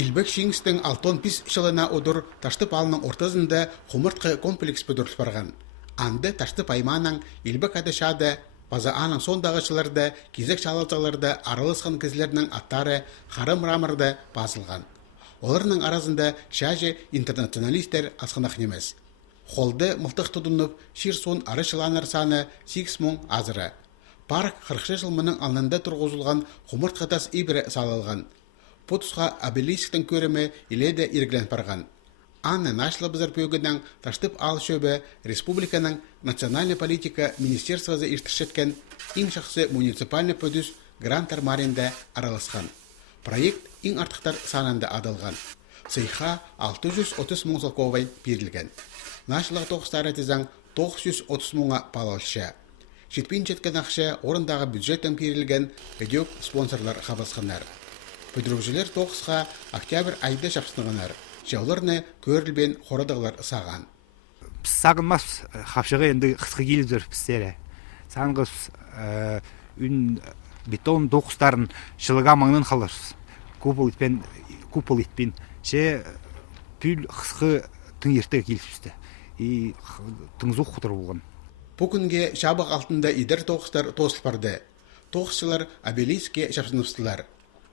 Илбек Шингстің алтон пис шылына одыр таштып алының ортазында хумыртқы комплекс бүдіріс барған. Анды таштып айманың Илбек адышады, база аның сондағышыларды, кезек шалалцаларды аралысқан кізлерінің аттары харым рамырды басылған. Оларының арасында шәжі интернационалистер асқынақ немес. Холды мұлтық тұдынып, шир сон арышыланыр саны 8 мың азыры. Парк 40 жылмының алнында тұрғызылған хумыртқатас ибірі салылған. Потусқа обелисктің көрімі иледе ирглен барған. Анны нашлы бізір пөгінен таштып ал шөбі республиканың национальный политика министерствозы иштіршеткен ең шақсы муниципальный пөдіс гранттар маринде араласқан. Проект ең артықтар санында адылған. Сыйха 630 мың золковай берілген. Нашлығы тоқыстары тізің 930 мыңа палалшы. Жетпен жеткен ақша орындағы бюджеттен берілген өдек спонсорлар қабасқанар. Бүдірікжілер тоқысқа октябрь айды шапсынығынар. Жауларны көрілбен қорадығылар саған. Сағынмас қапшығы енді қысқы келіздер пістері. Саңғыз үн бетон тоқыстарын шылыға маңнын қаларсыз. Купол етпен. Ше пүл қысқы түң ерті келіпсізді. Түңзуқ құтыр болған. Бүгінге шабық алтында идер тоқыстар тосыл барды. Тоқысшылар обелиске шапсыныпсылар.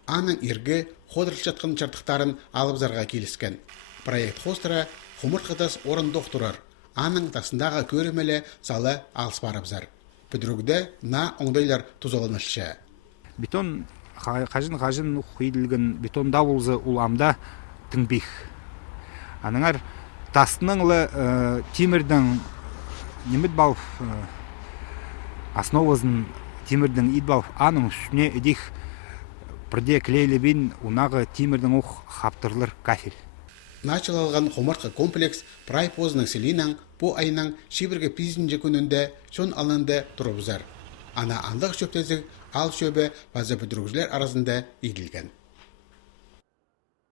Аның иргі қодырыл жатқан чартықтарын алып зарға келіскен. Проект хостыра хумыртқатас орын доқтырар. Аның тасындағы көрімелі салы алыс барып зар. Бүдірігді на оңдайлар тұзолынышшы. Бетон қажын құйдылген бетон дауылзы уламда тіңбек. Аныңар тасыныңлы темірдің немет балып основазын темірдің ид балып аның үстіне едек бірде клейлі бен унағы темірдің оқ қаптырлыр кафель. Началалған хумыртқы комплекс прайпозының селинан по айнан шибірге пизінже күнінде шон алынды тұрып зар. Ана андық шөптезік ал шөбі базы бүдіргізлер арасында еділген.